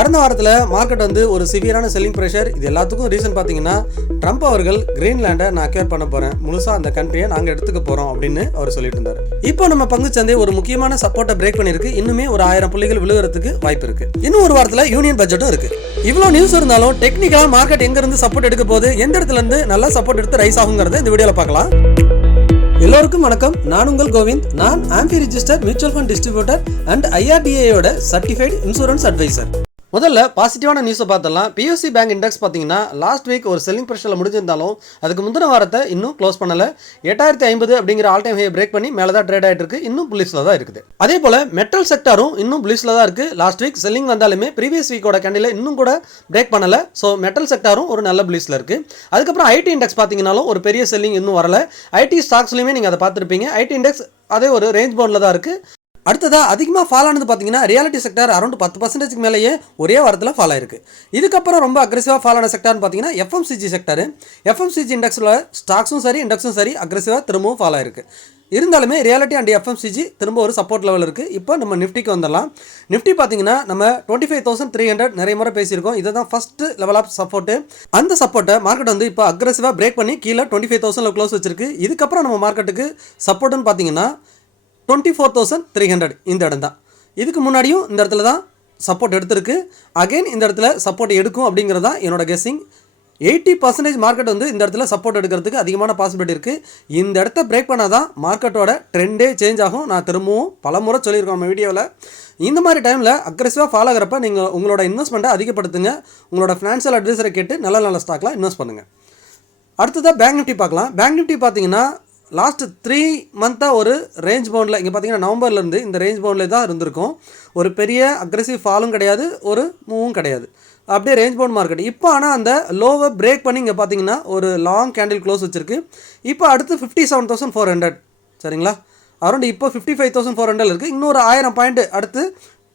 கடந்த வாரத்தில் மார்க்கெட் வந்து ஒரு சிவியரான செல்லிங் ப்ரெஷர் இது எல்லாத்துக்கும் ரீசன் பார்த்தீங்கன்னா ட்ரம்ப் அவர்கள் கிரீன்லாண்டை நான் அக்யர் பண்ண போகிறேன் முழுசாக அந்த கண்ட்ரியை நாங்கள் எடுத்துக்க போகிறோம் அப்படின்னு அவர் சொல்லிட்டு இருந்தார் இப்போ நம்ம பங்குச்சந்தை ஒரு முக்கியமான சப்போர்ட்டை பிரேக் பண்ணியிருக்கு இன்னுமே ஒரு ஆயிரம் புள்ளிகள் விழுகிறதுக்கு வாய்ப்பு இருக்கு. இன்னும் ஒரு வாரத்தில் யூனியன் பட்ஜெட்டும் இருக்கு. இவ்வளோ நியூஸ் இருந்தாலும் டெக்னிக்கலாக மார்க்கெட் எங்கேருந்து சப்போர்ட் எடுக்க போகுது? எந்த இடத்துல இருந்து நல்லா சப்போர்ட் எடுத்து ரைஸ் ஆகுங்கிறத இந்த வீடியோவில் பார்க்கலாம். எல்லோருக்கும் வணக்கம். நான் உங்கள் கோவிந்த். நான் AMFI register mutual fund distributor and ஐஆர்டிஏயோட certified insurance advisor முதல்ல பாசிட்டிவான நியூஸை பார்த்தலாம் பிஎஸ்சி பேங்க் இண்டெக்ஸ் பார்த்தீங்கன்னா லாஸ்ட் வீக் ஒரு செல்லிங் ப்ரெஷரில் முடிஞ்சிருந்தாலும் அதுக்கு முந்தின வாரத்தை இன்னும் க்ளோஸ் பண்ணல. எட்டாயிரத்தி ஐம்பது அப்படிங்கிற ஆல் டைம் ஹை பிரேக் பண்ணி மேலே தான் ட்ரேட் ஆகிட்டு இருக்கு. இன்னும் புலிஸில் தான் இருக்குது. அதே போல் மெட்டல் செக்டாரும் இன்னும் புலிஸில் தான் இருக்குது லாஸ்ட் வீக் செல்லிங் வந்தாலுமே ப்ரீவியஸ் வீக்கோட கேண்டில் இன்னும் கூட பிரேக் பண்ணல. ஸோ மெட்டல் செக்டாரும் ஒரு நல்ல புலிஸில் இருக்குது அதுக்கப்புறம் ஐடி இண்டெக்ஸ் பார்த்தீங்கன்னாலும் ஒரு பெரிய செல்லிங் இன்னும் வரல. ஐடி ஸ்டாக்ஸ்லையுமே நீங்கள் அதை பார்த்துருப்பீங்க. ஐடி இண்டெக்ஸ் அதே ஒரு ரேஞ்ச் பவுண்டில் தான் இருக்குது அடுத்ததாக அதிகமாக ஃபால் ஆனது பார்த்தீங்கன்னா ரியாலிட்டி செக்டார் அரௌண்ட் பத்து பர்சன்டேஜ்க்கு மேலேயே ஒரே வாரத்தில் ஃபால் ஆயிருக்கு. இதுக்கப்புறம் ரொம்ப அக்ரெசிவாக ஃபால் ஆன செக்டர்னு பார்த்தீங்கன்னா எஃப்எம்சிஜி செக்டார் எஃப்எம்சிஜி இண்டெக்ஸில் ஸ்டாக்ஸும் சரி இண்டெக்ஸும் சரி அக்ரெசிவாக திரும்பவும் ஃபால் ஆயிருக்கு. இருந்தாலுமே ரியாலிட்டி அண்ட் எஃப்எம்சிஜி திரும்ப ஒரு சப்போர்ட் லெவல் இருக்குது இப்போ நம்ம நிஃப்டிக்கு வந்துடலாம். நிஃப்டி பார்த்தீங்கன்னா நம்ம twenty five thousand three hundred நிறைய முறை பேசியிருக்கோம். இதை தான் ஃபஸ்ட்டு லெவல் ஆஃப் சப்போர்ட்டு அந்த சப்போர்ட்டை மார்க்கெட் வந்து இப்போ அக்ரெசிவாக பிரேக் பண்ணி கீழே டுவெண்ட்டி ஃபைவ் தௌசண்ட் க்ளோஸ் வச்சிருக்கு. இதுக்கப்புறம் நம்ம மார்க்கெட்டுக்கு சப்போர்ட்டுன்னு பார்த்தீங்கன்னா twenty four thousand three hundred இந்த இடம் தான். இதுக்கு முன்னாடியும் இந்த இடத்துல தான் சப்போர்ட் எடுத்திருக்கு. அகைன் இந்த இடத்துல சப்போர்ட் எடுக்கும் அப்படிங்கிறது தான் என்னோட கெஸ்ஸிங் எயிட்டி பர்சன்டேஜ் மார்க்கெட் வந்து இந்த இடத்துல சப்போர்ட் எடுக்கிறதுக்கு அதிகமான பாசிபிலிட்டி இருக்குது இந்த இடத்த பிரேக் பண்ணால் தான் மார்க்கெட்டோட ட்ரெண்டே சேஞ்ச் ஆகும். நான் திரும்பவும் பல முறை சொல்லியிருக்கோம் நம்ம வீடியோவில் இந்த மாதிரி டைமில் அக்ரெசிவாக ஃபாலோ ஆகிறப்ப நீங்கள் உங்களோட இன்வெஸ்ட்மெண்ட்டை அதிகப்படுத்துங்க. உங்களோட ஃபினான்ஷியல் அட்வைசரை கேட்டு நல்ல நல்ல ஸ்டாக்லாம் இன்வெஸ்ட் பண்ணுங்கள் அடுத்ததாக பேங்க் நிஃப்டி பார்க்கலாம். பேங்க் நிஃப்டி பார்த்தீங்கன்னா லாஸ்ட்டு த்ரீ மந்த்தாக ஒரு ரேஞ்ச் பவுண்டில் இங்கே பார்த்தீங்கன்னா நவம்பர்லேருந்து இந்த ரேஞ்ச் பவுண்டில் தான் இருந்திருக்கும். ஒரு பெரிய அக்ரெசிவ் ஃபாலும் கிடையாது ஒரு மூவும் கிடையாது. அப்படியே ரேஞ்ச் பவுண்ட் மார்க்கெட் இப்போ ஆனால் அந்த லோவை பிரேக் பண்ணி இங்கே பார்த்தீங்கன்னா ஒரு லாங் கேண்டில் க்ளோஸ் வச்சிருக்கு. இப்போ அடுத்து fifty seven thousand four hundred சரிங்களா? அரௌண்ட் இப்போ fifty five thousand four hundred இருக்குது இன்னொரு ஆயிரம் பாயிண்ட் அடுத்து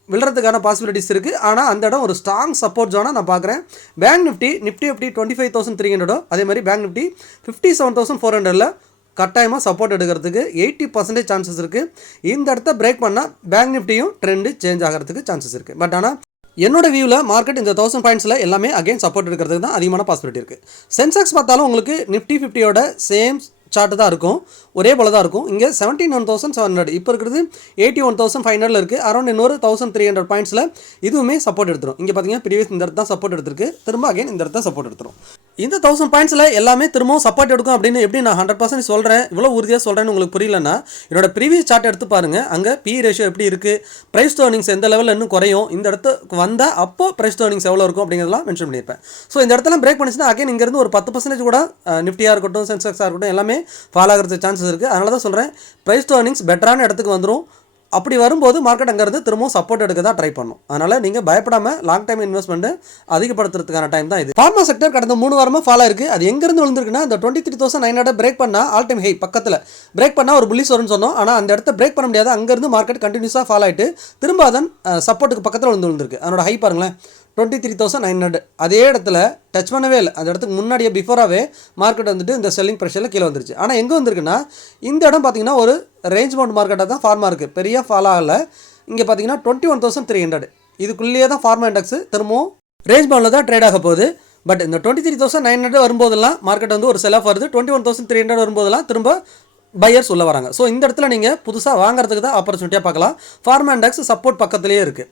விழுறதுக்கான பாசிபிலிட்டிஸ் இருக்குது ஆனால் அந்த இடம் ஒரு ஸ்ட்ராங் சப்போர்ட் ஜோனாக நான் பார்க்குறேன் பேங்க் நிஃப்டி நிஃப்டி எப்படி டுவெண்ட்டி ஃபைவ் தௌசண்ட் த்ரீ ஹண்ட்ரடோ அதே மாதிரி bank Nifty fifty seven thousand four ஹண்ட்ரடில் கட்டாயமாக சப்போர்ட் எடுக்கிறதுக்கு எயிட்டி பர்சன்டேஜ் சான்சஸ் இருக்குது இந்த இடத்த பிரேக் பண்ணால் பேங்க் நிஃப்டியும் ட்ரெண்டு சேஞ்ச் ஆகிறதுக்கு சான்சஸ் இருக்குது பட் ஆனால் என்னோட வியூவில் மார்க்கெட் இந்த தௌசண்ட் பாயிண்ட்ஸில் எல்லாமே அகைன் சப்போர்ட் எடுக்கிறதுக்கு தான் அதிகமான பாசிபிலிட்டி இருக்குது சென்செக்ஸ் பார்த்தாலும் உங்களுக்கு நிஃப்டி ஃபிஃப்டியோட சேம் சார்ட்டு தான் இருக்கும். ஒரே போல தான் இருக்கும். இங்கே seventeen one thousand seven hundred இப்போ இருக்கிறது எயிட்டி ஒன் தௌசண்ட் ஃபைவ் ஹண்ட்ரட்ல இருக்குது அரௌண்ட் இன்னொரு தௌசண்ட் த்ரீ ஹண்ட்ரட் பாயிண்ட்ஸில் இதுவுமே சப்போர்ட் எடுத்துரும். இங்கே பார்த்தீங்கன்னா ப்ரீவியஸ் இந்த இடத்த தான் சப்போர்ட் எடுத்திருக்கு. திரும்ப அகைன் இந்த இடத்த சப்போர்ட் எடுத்துரும். இந்த தௌசண்ட் பாயிண்ட்ஸில் எல்லாமே திரும்பவும் சப்போர்ட் எடுக்கும் அப்படின்னு எப்படி நான் ஹண்ட்ரட் பர்சன்ட் சொல்கிறேன் இவ்வளோ உறுதியாக சொல்கிறேன்னு உங்களுக்கு புரியலன்னா என்னோட ப்ரீவியஸ் சார்ட் எடுத்து பாருங்கள் அங்கே பி ரேஷியோ எப்படி இருக்குது ப்ரைஸ் டேர்னிங்ஸ் எந்த லெவலில் இன்னும் குறையும்? இந்த இடத்துக்கு வந்தால் அப்போ ப்ரைஸ் டேர்னிங்ஸ் எவ்வளோ இருக்கும் அப்படிங்கிறதெல்லாம் மென்ஷன் பண்ணியிருப்பேன். ஸோ இந்த இடத்துல பிரேக் பண்ணிச்சுன்னா அகைன் இங்கேருந்து ஒரு பத்து பர்சன்டேஜ் கூட நிஃப்டியாக இருக்கட்டும் சென்செக்ஸாக இருக்கட்டும் எல்லாமே ஃபால் சான்ஸ் சான்சஸ் இருக்குது அதனால தான் சொல்கிறேன் ப்ரைஸ் டர்னிங்ஸ் பெட்டரான இடத்துக்கு வந்துடும் அப்படி வரும்போது மார்க்கெட் அங்கேருந்து திரும்பவும் சப்போர்ட் எடுக்க தான் ட்ரை பண்ணும். அதனால் நீங்கள் பயப்படாமல் லாங் டைம் இன்வெஸ்ட்மெண்ட்டு அதிகப்படுத்துறதுக்கான டைம் தான் இது. ஃபார்மா செக்டர் கடந்த மூணு வாரமாக ஃபாலோ இருக்குது அது எங்கேருந்து விழுந்துருக்குன்னா இந்த twenty three thousand nine hundred break பண்ணால் ஆல் டைம் ஹை பக்கத்தில் பிரேக் பண்ணால் ஒரு புள்ளிஸ் வரும்னு சொன்னோம். ஆனால் அந்த இடத்த பிரேக் பண்ண முடியாது. அங்கேருந்து மார்க்கெட் கண்டினியூஸாக ஃபாலோ ஆகிட்டு திரும்ப அதன் சப்போர்ட்டுக்கு பக்கத்தில் விழுந்து விழுந்துருக்கு. அதனோட ஹை பாருங்களேன். Twenty three thousand nine hundred அதே இடத்துல டச் பண்ணவே இல்லை. அந்த இடத்துக்கு முன்னாடியே பிஃபோராகவே மார்க்கெட் வந்துட்டு இந்த செல்லிங் ப்ரெஷரில் கீழே வந்துருச்சு. ஆனால் எங்கே வந்திருக்குன்னா இந்த இடம் பார்த்தீங்கன்னா ஒரு ரேஞ்ச் பவுண்ட் மார்க்கெட்டாக தான் ஃபார்மா இருக்குது பெரிய ஃபால் ஆகலை. இங்கே பார்த்தீங்கன்னா twenty one thousand three hundred இதுக்குள்ளேயே தான் ஃபார்மா இண்டெக்ஸ் திரும்பவும் ரேஞ்ச் பவுண்டில் தான் ட்ரேட் ஆக போகுது. பட் இந்த twenty three thousand nine hundred வரும்போதெல்லாம் மார்க்கெட் வந்து ஒரு செல் ஆஃப் வருது. Twenty one thousand three hundred வரும்போதெல்லாம் திரும்ப பையர்ஸ் உள்ள வராங்க. ஸோ இந்த இடத்துல நீங்கள் புதுசாக வாங்குறதுக்கு தான் ஆப்பர்ச்சுனிட்டியாக பார்க்கலாம். ஃபார்மா இண்டெக்ஸ் சப்போர்ட் பக்கத்துலேயே இருக்குது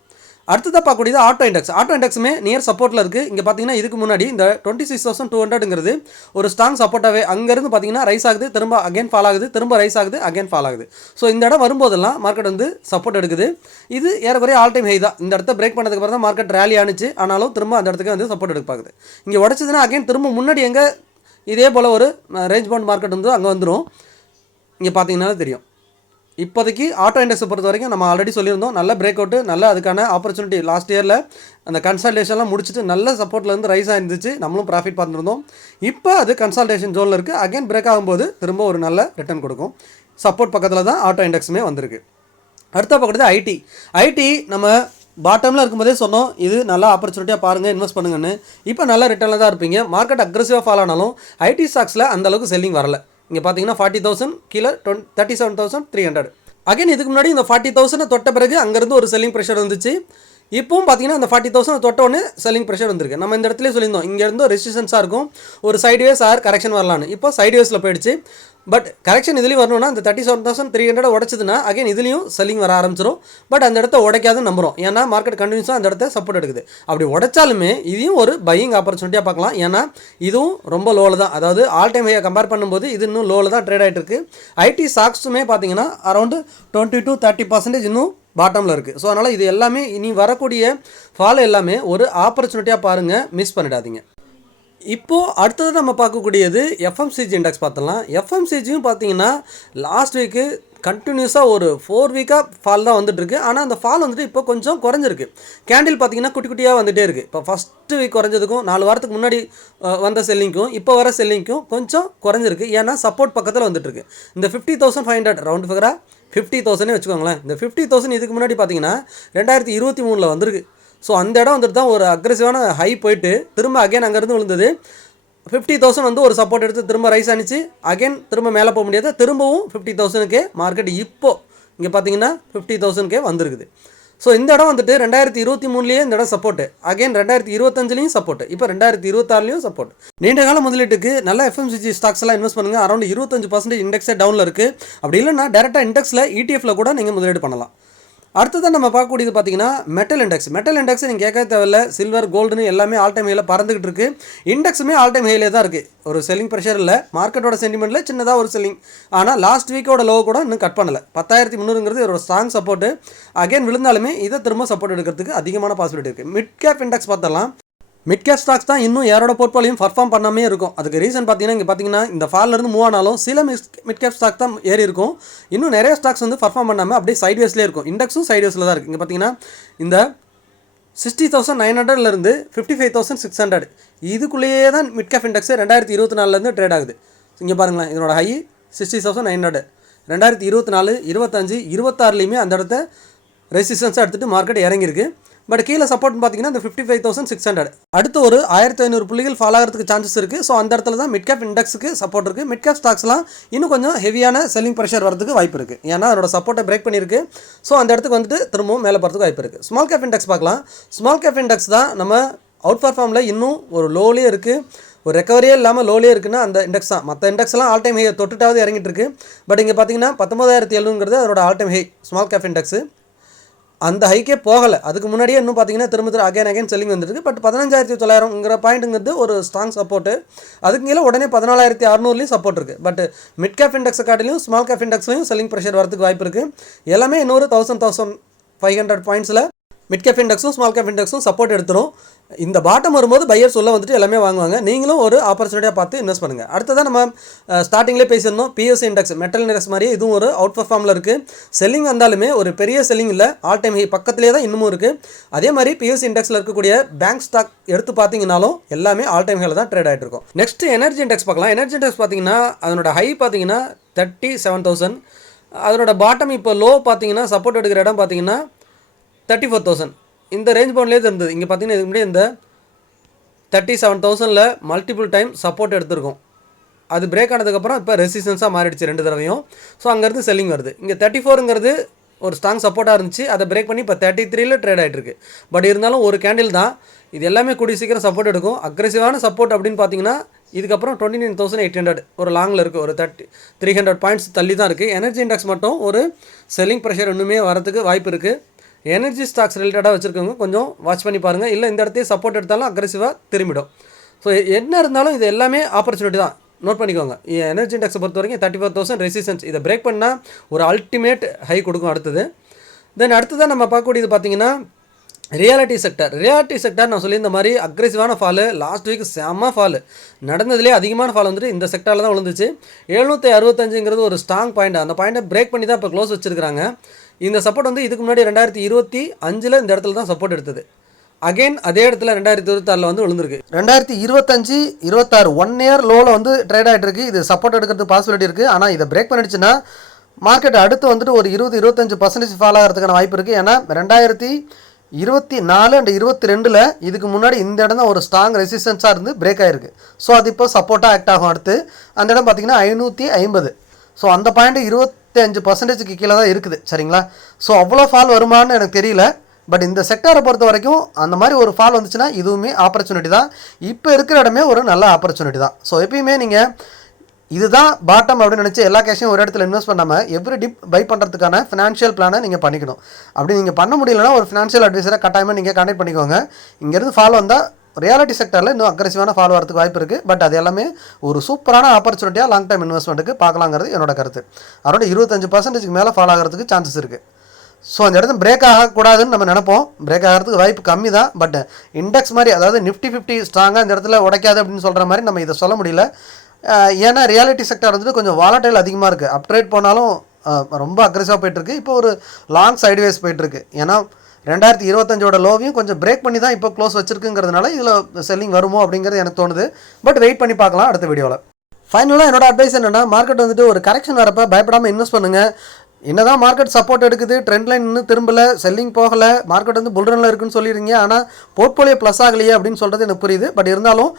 அடுத்ததாக பார்க்கக்கூடியது ஆட்டோ இண்டெக்ஸ். ஆட்டோ இண்டெக்ஸுமே நியர் சப்போர்ட்டில் இருக்குது இங்கே பார்த்தீங்கன்னா இதுக்கு முன்னாடி இந்த டுவெண்ட்டி சிக்ஸ் தௌசண்ட் டூ ஹண்ட்ரட்ங்கிறது ஒரு ஸ்ட்ராங் சப்போர்ட்டாகவே அங்கேருந்து பார்த்தீங்கன்னா ரைஸ் ஆகுது திரும்ப அகைன் ஃபால் ஆகுது திரும்ப ரைஸ் ஆகுது அகைன் ஃபால் ஆகுது. ஸோ இந்த இடம் வரும்போதெல்லாம் மார்க்கெட் வந்து சப்போர்ட் எடுக்குது. இது ஏறக்குறைய ஆல் டைம் ஹை தான். இந்த இடத்த பிரேக் பண்ணதுக்கு அப்புறம் தான் மார்க்கெட் ரேலி ஆனிச்சு ஆனாலும் திரும்ப அந்த இடத்துக்கு வந்து சப்போர்ட் எடுக்க பார்க்குது இங்கே உடச்சதுன்னா அகைன் திரும்ப முன்னாடி எங்கே இதே போல் ஒரு ரேஞ்ச் பவுண்ட் மார்க்கெட் வந்து அங்கே வந்துடும் இங்கே பார்த்தீங்கன்னாலே தெரியும். இப்போதைக்கு ஆட்டோ இண்டஸ்ட்ரி பொறுத்த வரைக்கும் நம்ம ஆல்ரெடி சொல்லியிருந்தோம். நல்ல பிரேக் அவுட்டு நல்ல அதுக்கான ஆப்பர்ச்சுனிட்டி லாஸ்ட் இயரில் அந்த கன்சல்டேஷன்லாம் முடிச்சுட்டு நல்ல சப்போர்ட்லேருந்து ரைஸ் ஆயிருந்துச்சு. நம்மளும் ப்ராஃபிட் பார்த்துருந்தோம். இப்போ அது கன்சல்டேஷன் ஜோனில் இருக்குது அகைன் பிரேக் ஆகும்போது திரும்ப ஒரு நல்ல ரிட்டர்ன் கொடுக்கும். சப்போர்ட் பக்கத்தில் தான் ஆட்டோ இண்டெக்ஸுமே வந்திருக்கு. அடுத்த பக்கத்து ஐடி ஐடி நம்ம பாட்டமில் இருக்கும்போதே சொன்னோம். இது நல்லா ஆப்பர்ச்சுனிட்டியாக பாருங்கள் இன்வெஸ்ட் பண்ணுங்கன்னு. இப்போ நல்லா ரிட்டர்னில் தான் இருப்பீங்க. மார்க்கெட் அக்ரெசிவாக ஃபால் ஆனாலும் ஐடி ஸ்டாக்ஸில் அந்தளவுக்கு செல்லிங் வரலை. இங்கே பார்த்தீங்கன்னா ஃபார்ட்டி தௌசண்ட் கீழே twenty thirty seven thousand three hundred again இதுக்கு முன்னாடி இந்த ஃபார்ட்டி தௌசண்ட் தொட்ட பிறகு அங்கேருந்து ஒரு செல்லிங் ப்ரெஷர் வந்துச்சு. இப்போவும் பார்த்தீங்கன்னா அந்த ஃபார்ட்டி தௌசண்ட் தொட்ட உடனே செல்லிங் ப்ரெஷர் வந்திருக்கு. நம்ம இந்த இடத்துல சொல்லியிருந்தோம் இங்கேருந்து ரெசிஸ்டன்ஸாக இருக்கும். ஒரு சைட்வேஸ் ஆர் கரெக்ஷன் வரலான்னு இப்போ சைட்வேஸில் போயிடுச்சு. பட் கரெக்ஷன் இதுலேயும் வரணும்னா இந்த thirty seven thousand three hundred உடச்சதுன்னா again இதுலேயும் செல்லிங் வர ஆரம்பிச்சிடும் பட் அந்த இடத்த உடைக்காதுன்னு நம்புகிறோம் ஏன்னா மார்க்கெட் கண்டினியூஸாக அந்த இடத்த சப்போர்ட் எடுக்குது. அப்படி உடைச்சாலுமே இதையும் ஒரு பையிங் ஆப்பர்ச்சுனிட்டியாக பார்க்கலாம். ஏன்னா இதுவும் ரொம்ப லோவில் தான். அதாவது ஆல் டைம் ஹையை கம்பேர் பண்ணும்போது இது இன்னும் லோவில் தான் ட்ரேட் ஆகிட்டு இருக்கு. ஐடி ஸ்டாக்ஸுமே பார்த்தீங்கன்னா around twenty to thirty percentage இன்னும் பாட்டமில் இருக்குது ஸோ அதனால் இது எல்லாமே இனி வரக்கூடிய ஃபாலோ எல்லாமே ஒரு ஆப்பர்ச்சுனிட்டியாக பாருங்கள் மிஸ் பண்ணிடாதீங்க. இப்போது அடுத்தது நம்ம பார்க்கக்கூடியது எஃப்எம்சிஜி இண்டெக்ஸ் பார்த்தலாம் எஃப்எம்சிஜியும் பார்த்தீங்கன்னா லாஸ்ட் வீக்கு கண்டினியூஸாக ஒரு ஃபோர் வீக்காக ஃபால் தான் வந்துட்டுருக்கு. ஆனால் அந்த ஃபால் வந்துட்டு இப்போ கொஞ்சம் குறைஞ்சிருக்கு. கேண்டில் பார்த்தீங்கன்னா குட்டி குட்டியாக வந்துகிட்டே இருக்குது இப்போ ஃபஸ்ட்டு வீக் குறைஞ்சதுக்கும் நாலு வாரத்துக்கு முன்னாடி வந்த செல்லிங்க்கும் இப்போ வர செல்லிங்க்கும் கொஞ்சம் குறைஞ்சிருக்கு. ஏன்னா சப்போர்ட் பக்கத்தில் வந்துட்டுருக்கு. இந்த fifty thousand five hundred round ஃபிகராக fifty தௌசண்ட்னே வச்சுக்கோங்களேன். இந்த ஃபிஃப்டி தௌசண்ட் இதுக்கு முன்னாடி பார்த்தீங்கன்னா ரெண்டாயிரத்தி இருபத்தி மூணில் வந்திருக்கு. ஸோ அந்த இடம் வந்துட்டு தான் ஒரு அக்ரெசிவான ஹை போயிட்டு திரும்ப அகைன் அங்கேருந்து விழுந்தது. ஃபிஃப்டி தௌசண்ட் வந்து ஒரு சப்போர்ட் எடுத்து திரும்ப ரைஸ் ஆனிச்சு. அகைன் திரும்ப மேலே போக முடியாது திரும்பவும் ஃபிஃப்டி தௌசண்ட்க்கே மார்க்கெட் இப்போ இங்கே பார்த்தீங்கன்னா ஃபிஃப்டி தௌசண்ட்கே வந்திருக்குது. ஸோ இந்த இடம் வந்துட்டு ரெண்டாயிரத்தி இருபத்தி மூணுலேயே இந்த இடம் சப்போர்ட் அகைன் ரெண்டாயிரத்தி இருபத்தஞ்சிலையும் சப்போர்ட் இப்போ ரெண்டாயிரத்தி இருபத்தாறுலையும் சப்போர்ட் நீண்ட கால முதலீட்டுக்கு நல்ல எஃப்எம்சிஜி ஸ்டாக்ஸ் எல்லாம் இன்வெஸ்ட் பண்ணுங்க. அரௌண்ட் இருபத்தஞ்சு பர்சன்டேஜ் இண்டெக்ஸே டவுனில் இருக்குது அப்படி இல்லைன்னா டேரெக்டாக இண்டெக்ஸில் இடிஎஃப்ல கூட நீங்கள் முதலீடு பண்ணலாம். அடுத்ததான் நம்ம பார்க்கக்கூடியது பார்த்தீங்கன்னா மெட்டல் இண்டெக்ஸ் மெட்டல் இண்டெக்ஸ் நீங்கள் கேட்க தேவையில்ல. சில்வர் கோல்டுன்னு எல்லாமே ஆல் டைம் ஹையில் பறந்துக்கிட்டு இருக்கு. இண்டெக்ஸுமே ஆல் டைம் ஹையிலே தான் இருக்குது ஒரு செல்லிங் ப்ரெஷர் இல்லை. மார்க்கெட்டோட சென்டிமெண்ட்டில் சின்னதாக ஒரு செல்லிங் ஆனால் லாஸ்ட் வீக்கோட லோ கூட இன்னும் கட் பண்ணலை. பத்தாயிரத்தி முந்நூறுங்கிறது ஒரு ஸ்ட்ராங் சப்போர்ட்டு அகைன் விழுந்தாலுமே இதை திரும்ப சப்போர்ட் எடுக்கிறதுக்கு அதிகமான பாசிபிலிட்டி இருக்குது மிட் கேப் இண்டெக்ஸ் பார்த்தலாம் மிட் கேப் ஸ்டாக்ஸ் தான் இன்னும் யாரோட போர்ட்ஃபோலியும் பர்ஃபார்ம் பண்ணாமே இருக்கும். அதுக்கு ரீசன் பார்த்தீங்கன்னா இங்கே பார்த்தீங்கன்னா இந்த ஃபாலில் இருந்து மூவ் ஆனாலும் சில மிஸ் மிட் கேப் ஸ்டாக் தான் ஏறி இருக்கும். இன்னும் நிறைய ஸ்டாக்ஸ் வந்து பர்ஃபார்ம் பண்ணாமல் அப்படியே சைட்வேஸ்லேயே இருக்கும். இண்டெக்ஸும் சைட்வேஸில் தான் இருக்குது இங்கே பார்த்தீங்கன்னா இந்த சிக்ஸ்டி தௌசண்ட் நைன் ஹண்ட்ரட்லேருந்து fifty five thousand six hundred இதுக்குள்ளேயே தான் மிட் கேப் இண்டெக்ஸ் ரெண்டாயிரத்தி இருபத்தி நாலுலேருந்து ட்ரேட் ஆகுது. இங்கே பாருங்களேன் இதனோட high sixty thousand nine hundred ரெண்டாயிரத்தி இருபத்தி நாலு இருபத்தஞ்சு இருபத்தாறுலையுமே அந்த இடத்த ரெசிஸ்டன்ஸாக எடுத்துகிட்டு மார்க்கெட் இறங்கியிருக்கு. பட் கீழே சப்போர்ட் பார்த்தீங்கன்னா இந்த fifty five thousand six hundred அடுத்து ஒரு ஆயிரத்தி ஐநூறு புள்ளிகள் ஃபால் ஆகிறதுக்கு சான்சஸ் இருக்குது ஸோ அந்த இடத்துல தான் மிட் கேப் இண்டெக்ஸுக்கு சப்போர்ட் இருக்குது மிட் கேப் ஸ்டாக்ஸ்லாம் இன்னும் கொஞ்சம் ஹெவியான செல்லிங் ப்ரெஷர் வரதுக்கு வாய்ப்பு இருக்குது ஏன்னா அதோட சப்போர்ட்டை பிரேக் பண்ணியிருக்கு. ஸோ அந்த இடத்துக்கு வந்துட்டு திரும்பவும் மேலே போகிறதுக்கு வாய்ப்பு இருக்குது ஸ்மால் கேப் இண்டெக்ஸ் பார்க்கலாம். ஸ்மால் கேப் இண்டெக்ஸ் தான் நம்ம அவுட் பர்ஃபார்மில் இன்னும் ஒரு லோலே இருக்குது ஒரு ரெக்கவரியே இல்லாமல் லோலே இருக்குன்னா அந்த இண்டெக்ஸ் தான். மற்ற இண்டெக்ஸ்லாம் ஆல் டைம் ஹை தொட்டுட்டாவது இறங்கிட்டு இருக்கு. பட் இங்கே பார்த்தீங்கன்னா பத்தொன்பதாயிரத்தி எழுநூங்கிறது அதோட all time high small cap index அந்த ஹைக்கே போகலை. அதுக்கு முன்னாடியே இன்னும் பார்த்தீங்கன்னா திரும்ப திரும்ப அகைன் அகைன் செல்லிங் வந்துருக்கு. பட் பதினஞ்சாயிரத்தி தொள்ளாயிரங்கிற பாயிண்ட்டுங்கிறது ஒரு ஸ்ட்ராங் சப்போர்ட்டு அதுக்கு கீழே உடனே பதினாலாயிரத்தி அறநூறுலையும் சப்போர்ட் இருக்குது பட் மிட் கேப் இண்டெக்ஸை காட்டிலையும் ஸ்மால் கேப் இண்டெக்ஸ்லையும் செல்லிங் ப்ரெஷர் வரதுக்கு வாய்ப்பு இருக்குது எல்லாமே இன்னொரு தௌசண்ட் தௌசண்ட் ஃபைவ் ஹண்ட்ரட் பாயிண்ட்ஸில் மிட் கேப் இண்டெக்ஸும் ஸ்மால் கேப் இண்டெக்ஸும் சப்போர்ட் எடுத்துரும். இந்த பாட்டம் வரும்போது பையர்ஸ் சொல்ல வந்துட்டு எல்லாமே வாங்குவாங்க. நீங்களும் ஒரு ஆப்பர்ச்சுனிட்டியாக பார்த்து இன்வெஸ்ட் பண்ணுங்கள் அடுத்ததான் நம்ம ஸ்டார்டிங்லேயே பேசியிருந்தோம். பிஎஸ்சி இண்டெக்ஸ் மெட்டல் இண்டெக்ஸ் மாதிரி இதுவும் ஒரு அவுட் பர்ஃபார்மில் இருக்குது செல்லிங் வந்தாலுமே ஒரு பெரிய செல்லிங் இல்லை. ஆல் டைம் ஹை பக்கத்துலேயே தான் இன்னமும் இருக்குது அதே மாதிரி பிஎஸ்சி இண்டெக்ஸில் இருக்கக்கூடிய பேங்க் ஸ்டாக் எடுத்து பார்த்தீங்கனாலும் எல்லாமே ஆல் டைம் ஹையில் தான் ட்ரேட் ஆகிட்டு இருக்கும். நெக்ஸ்ட் எனர்ஜி இண்டெக்ஸ் பார்க்கலாம். எனர்ஜி இண்டெக்ஸ் பார்த்தீங்கன்னா அதனோட ஹை பார்த்தீங்கன்னா தேர்ட்டி செவன் தௌசண்ட் அதனோட பாட்டம் இப்போ லோ பார்த்தீங்கன்னா சப்போர்ட் எடுக்கிற இடம் பார்த்தீங்கன்னா தேர்ட்டி ஃபோர் தௌசண்ட் இந்த ரேஞ்ச் பவுண்ட்லேயே இருந்தது இங்கே பார்த்தீங்கன்னா இதுக்கு முன்னாடி இந்த தேர்ட்டி செவன் தௌசண்டில் மல்டிபிள் டைம் சப்போர்ட் எடுத்திருக்கோம். அது பிரேக் ஆனதுக்கப்புறம் இப்போ ரெசிஸ்டன்ஸாக மாறிடுச்சு ரெண்டு தடவையும். ஸோ அங்கேருந்து செல்லிங் வருது. இங்கே தேர்ட்டி ஃபோருங்கிறது ஒரு ஸ்ட்ராங் சப்போர்ட்டாக இருந்துச்சு. அதை பிரேக் பண்ணி இப்போ தேர்ட்டி த்ரீல ட்ரேட் ஆகிட்டுருக்கு பட் இருந்தாலும் ஒரு கேண்டில் தான். இது எல்லாமே கூடிய சீக்கிரம் சப்போர்ட் எடுக்கும். அக்ரெசிவான சப்போர்ட் அப்படின்னு பார்த்தீங்கன்னா இதுக்கப்புறம் twenty nine thousand eight hundred ஒரு லாங்கில் இருக்குது ஒரு தேர்ட்டி த்ரீ ஹண்ட்ரட் பாயிண்ட்ஸ் தள்ளி தான் இருக்குது எனர்ஜி இண்டெக்ஸ் மட்டும் ஒரு செல்லிங் ப்ரெஷர் இன்னுமே வரதுக்கு வாய்ப்பு இருக்குது எனர்ஜி ஸ்டாக்ஸ் ரிலேட்டடாக வச்சுருக்கவங்க கொஞ்சம் வாட்ச் பண்ணி பாருங்கள் இல்லை இந்த இடத்தையே சப்போர்ட் எடுத்தாலும் அக்ரெசிவாக திரும்பிடும். ஸோ என்ன இருந்தாலும் இது எல்லாமே ஆப்பர்ச்சுனிட்டி தான். நோட் பண்ணிக்கோங்க. எனர்ஜி இண்டெக்ஸை பொறுத்த வரைக்கும் தேர்ட்டி ஃபோர் தௌசண்ட் ரெசிஸ்டன்ஸ் இதை பிரேக் பண்ணால் ஒரு அல்டிமேட் ஹை கொடுக்கும் அடுத்தது. தென் அடுத்ததாக நம்ம பார்க்கக்கூடியது பார்த்தீங்கன்னா ரியாலிட்டி செக்டர் ரியாலிட்டி செக்டர் நான் சொல்லியிருந்த மாதிரி அக்ரெசிவான ஃபாலு லாஸ்ட் வீக் செம்ம ஃபாலு நடந்ததுலேயே அதிகமான ஃபால் வந்துட்டு இந்த செக்டரில் தான் விழுந்துச்சு. எழுநூற்றி அறுபத்தஞ்சுங்கிறது ஒரு ஸ்ட்ராங் பாயிண்ட் அந்த பாயிண்ட்டை பிரேக் பண்ணி தான் இப்போ க்ளோஸ் வச்சுருக்காங்க இந்த சப்போர்ட் வந்து இதுக்கு முன்னாடி ரெண்டாயிரத்தி இருபத்தி அஞ்சில் இந்த இடத்துல தான் சப்போர்ட் எடுத்தது. அகைன் அதே இடத்துல ரெண்டாயிரத்தி இருபத்தாறில் வந்து விழுந்திருக்கு. ரெண்டாயிரத்தி இருபத்தஞ்சு இருபத்தாறு ஒன் இயர் லோவில் வந்து ட்ரேட் ஆகிட்டு இருக்கு. இது சப்போர்ட் எடுக்கிறதுக்கு பாசிபிலிட்டி இருக்குது ஆனால் இதை பிரேக் பண்ணிடுச்சுன்னா மார்க்கெட் அடுத்து வந்துட்டு ஒரு இருபது இருபத்தஞ்சு பர்சன்டேஜ் ஃபால் ஆகிறதுக்கான வாய்ப்பு இருக்குது ஏன்னா ரெண்டாயிரத்தி இருபத்தி நாலு அண்ட் இருபத்தி ரெண்டில் இதுக்கு முன்னாடி இந்த இடம் தான் ஒரு ஸ்ட்ராங் ரெசிஸ்டன்ஸாக இருந்து பிரேக் ஆகிருக்கு ஸோ அது இப்போ சப்போர்ட்டாக ஆக்ட் ஆகும் அடுத்து. அந்த இடம் பார்த்தீங்கன்னா ஐநூற்றி ஐம்பது. ஸோ அந்த பாயிண்ட் இருபத்தி அஞ்சு பர்சன்டேஜுக்கு கீழே தான் இருக்குது சரிங்களா? ஸோ அவ்வளோ ஃபால் வருமான்னு எனக்கு தெரியல. பட் இந்த செக்டாரை பொறுத்த வரைக்கும் அந்த மாதிரி ஒரு ஃபால் வந்துச்சுன்னா இதுவுமே ஆப்பர்ச்சுனிட்டி தான். இப்போ இருக்கிற இடமே ஒரு நல்ல ஆப்பர்ச்சுனிட்டி தான். ஸோ எப்பயுமே நீங்கள் இதுதான் பாட்டம் அப்படின்னு நினச்சி எல்லா கேஷையும் ஒரு இடத்துல இன்வெஸ்ட் பண்ணாமல் எவ்ரி டிப் பை பண்ணுறதுக்கான ஃபினான்ஷியல் பிளானை நீங்கள் பண்ணிக்கணும். அப்படி நீங்கள் பண்ண முடியலன்னா ஒரு ஃபினான்ஷியல் அட்வைஸரை கட்டாயமாக நீங்கள் கனெக்ட் பண்ணிக்கோங்க. இங்கேருந்து ஃபாலோ வந்தால் ரியாலிட்டி செக்டரில் இன்னும் அக்ரெசிவான ஃபாலோ வரதுக்கு வாய்ப்பு இருக்குது பட் அது எல்லாமே ஒரு சூப்பரான ஆப்பர்ச்சுனிட்டியாக லாங் டைம் இன்வெஸ்ட்மெண்ட்டுக்கு பார்க்கலாங்கிறது என்னோட கருத்து. அரௌண்ட் இருபத்தஞ்சு பர்சன்டேஜ்க்கு மேலே ஃபாலோ ஆகிறதுக்கு சான்சஸ் இருக்குது ஸோ அந்த இடத்துல பிரேக் ஆகக்கூடாதுன்னு நம்ம நினைப்போம். பிரேக் ஆகிறதுக்கு வாய்ப்பு கம்மி தான் பட் இண்டெக்ஸ் மாதிரி அதாவது நிஃப்டி ஃபிஃப்டி ஸ்ட்ராங்காக இந்த இடத்துல உடைக்காது அப்படின்னு சொல்கிற மாதிரி நம்ம இதை சொல்ல முடியல. ஏன்னா ரியாலிட்டி செக்டர் வந்துட்டு கொஞ்சம் வாலட்டைல் அதிகமாக இருக்குது அப்ட்ரேட் போனாலும் ரொம்ப அக்ரெசிவாக போயிட்டுருக்கு இப்போ ஒரு லாங் சைட்வேஸ் போயிட்டுருக்கு ஏன்னா ரெண்டாயிரத்தி இருபத்தஞ்சோட லோவையும் கொஞ்சம் பிரேக் பண்ணி தான் இப்போ க்ளோஸ் வச்சிருக்குங்கிறதுனால இதில் செல்லிங் வருமோ அப்படிங்கிறது எனக்கு தோணுது. பட் வெயிட் பண்ணி பார்க்கலாம் அடுத்த வீடியோவில் ஃபைனலாக என்னோட அட்வைஸ் என்னன்னா மார்க்கெட் வந்துட்டு ஒரு கரெக்ஷன் வரப்போ பயப்படாமல் இன்வெஸ்ட் பண்ணுங்க. என்னதான் மார்க்கெட் சப்போர்ட் எடுக்குது ட்ரெண்ட் லைன் இன்னும் திரும்பல செல்லிங் போகலை மார்க்கெட் வந்து புல்ரனில் இருக்குன்னு சொல்லிடுறீங்க. ஆனால் போர்ட்போலியோ ப்ளஸ் ஆகலையே அப்படின்னு சொல்கிறது எனக்கு புரியுது. பட் இருந்தாலும்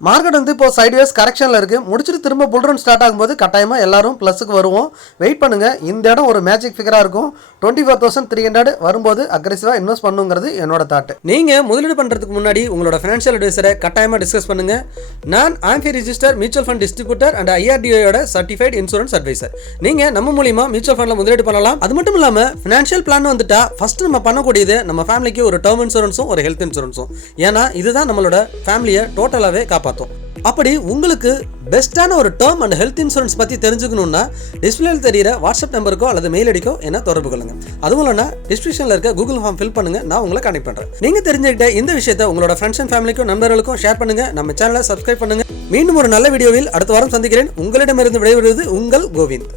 மார்க்கெட் வந்து இப்போ சைட்வேஸ் கரெக்ஷனில் இருக்குது முடிச்சுட்டு திரும்ப புல்ரன் ஸ்டார்ட் ஆகும்போது கட்டாயமாக எல்லாரும் ப்ளஸுக்கு வருவோம். வெயிட் பண்ணுங்கள் இந்த இடம் ஒரு மேஜிக் ஃபிகராக இருக்கும். Twenty four thousand three hundred வரும்போது அக்ரெசிவாக இன்வெஸ்ட் பண்ணுங்கிறது என்னோட தாட் நீங்கள் முதலீடு பண்ணுறதுக்கு முன்னாடி உங்களோட ஃபினான்ஷியல் அட்வைசரை கட்டாயமாக டிஸ்கஸ் பண்ணுங்கள் நான் AMFI register mutual fund distributor and ஐஆர்டிஓட certified insurance advisor நீங்கள் நம்ம மூலியமாக மியூச்சுவல் ஃபண்டில் முதலீடு பண்ணலாம். அது மட்டும் இல்லாமல் ஃபினான்ஷியல் பிளான் வந்துட்டா ஃபஸ்ட்டு நம்ம பண்ணக்கூடியது நம்ம ஃபேமிலிக்கு ஒரு டேர்ம் இன்சூரன்ஸும் ஒரு ஹெல்த் இன்சூரன்ஸும் ஏன்னா இதுதான் நம்மளோட ஃபேமிலியை டோட்டலாகவே பார்த்தோம் அப்படி உங்களுக்கு பெஸ்ட்டான ஒரு டேர்ம் அண்ட் ஹெல்த் இன்சூரன்ஸ் பற்றி தெரிஞ்சுக்கணுன்னா டிஸ்பிளேல தெரியிற வாட்ஸ்அப் நம்பருக்கோ அல்லது மெயில் அடிக்கோ என்ன தொடர்பு கொள்ளுங்க. அதுவும் இல்லைனா டிஸ்கிரிப்ஷனில் இருக்க கூகுள் ஃபார்ம் ஃபில் பண்ணுங்க நான் உங்களை கனெக்ட் பண்ணுறேன் நீங்கள் தெரிஞ்சுக்கிட்ட இந்த விஷயத்தை உங்களோட ஃப்ரெண்ட்ஸ் அண்ட் ஃபேமிலிக்கும் நண்பர்களுக்கும் ஷேர் பண்ணுங்க நம்ம சேனலை சப்ஸ்கிரைப் பண்ணுங்க. மீண்டும் ஒரு நல்ல வீடியோவில் அடுத்த வாரம் சந்திக்கிறேன். உங்களிடமிருந்து விடைபெறுவது உங்கள் கோவிந்த்.